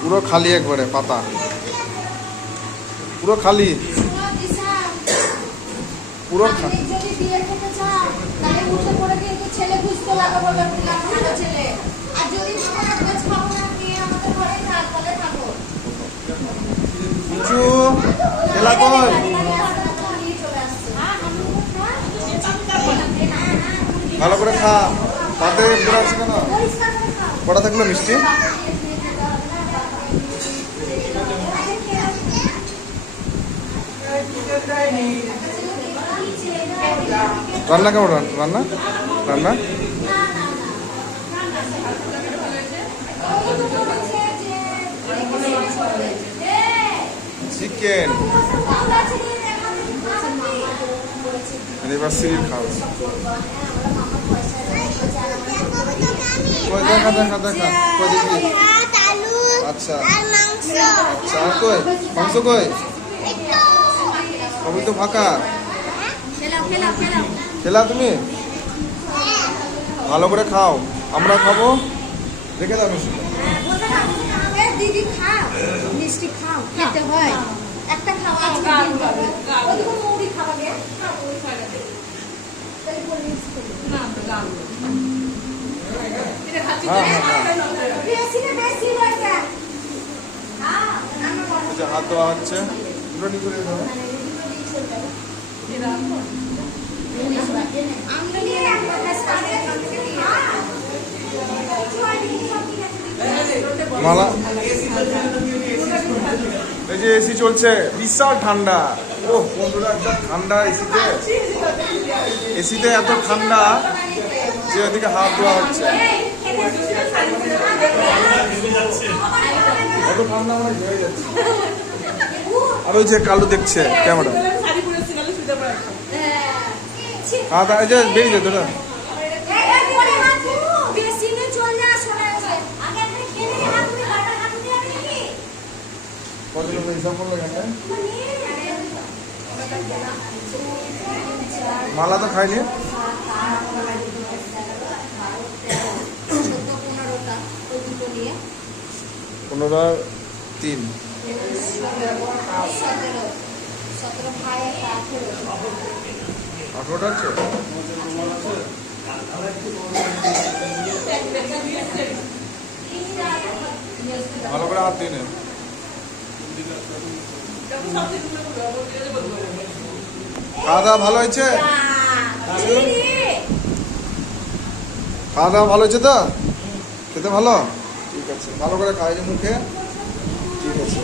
পুরো খালি একবারে পাতা, পুরো খালি, পুরো খালি। কিছু খেলা কই, ভালো করে খা। পাতে পড়া আছে কেন? পড়া থাকলো মিষ্টি। রান্না কেমন? রান্না রান্না চিকেন অ্যানিভার্সারির খাওয়া। দেখা দেখা দেখা কই দেখি। আচ্ছা আচ্ছা, আর কই মাংস কই? সবই তো ফাঁকা। খেলা তুমি ভালো করে খাও, আমরা খাবো। রেখে দাও মিষ্টি। দিদি খাও, মিষ্টি খাও, খেতে হয়। একটা খাওয়া আজকে দিন পাবে। ওদিকে মুড়ি খাওয়াবে। তাই বলি না তো গাল। এটা খাচ্ছি তো বেশি না বেশি হইছে। আচ্ছা, হাত ধোয়া হচ্ছে। পুরো নিচে রেখে দাও। মালা, এই যে এসি চলছে, বিশাল ঠান্ডা। ও বন্ধুরা, একটা ঠান্ডা এসিতে, এসিতে এত ঠান্ডা যে ওদিকে হাত ধোয়া হচ্ছে। এত ঠান্ডা আমার হয়ে যাচ্ছে। আর ওই যে কালু দেখছে ক্যামেরা। হ্যাঁ, এই যে বেরিয়ে যেত না। মালা তো খাইনি। 15-3 18টা আছে। ভালো করে হাত দিয়ে নেন। খাওয়া দাওয়া ভালো হয়েছে? খাওয়া দাওয়া ভালো হয়েছে তো? খেতে ভালো? ঠিক আছে, ভালো করে খাই যে মুখে। ঠিক আছে।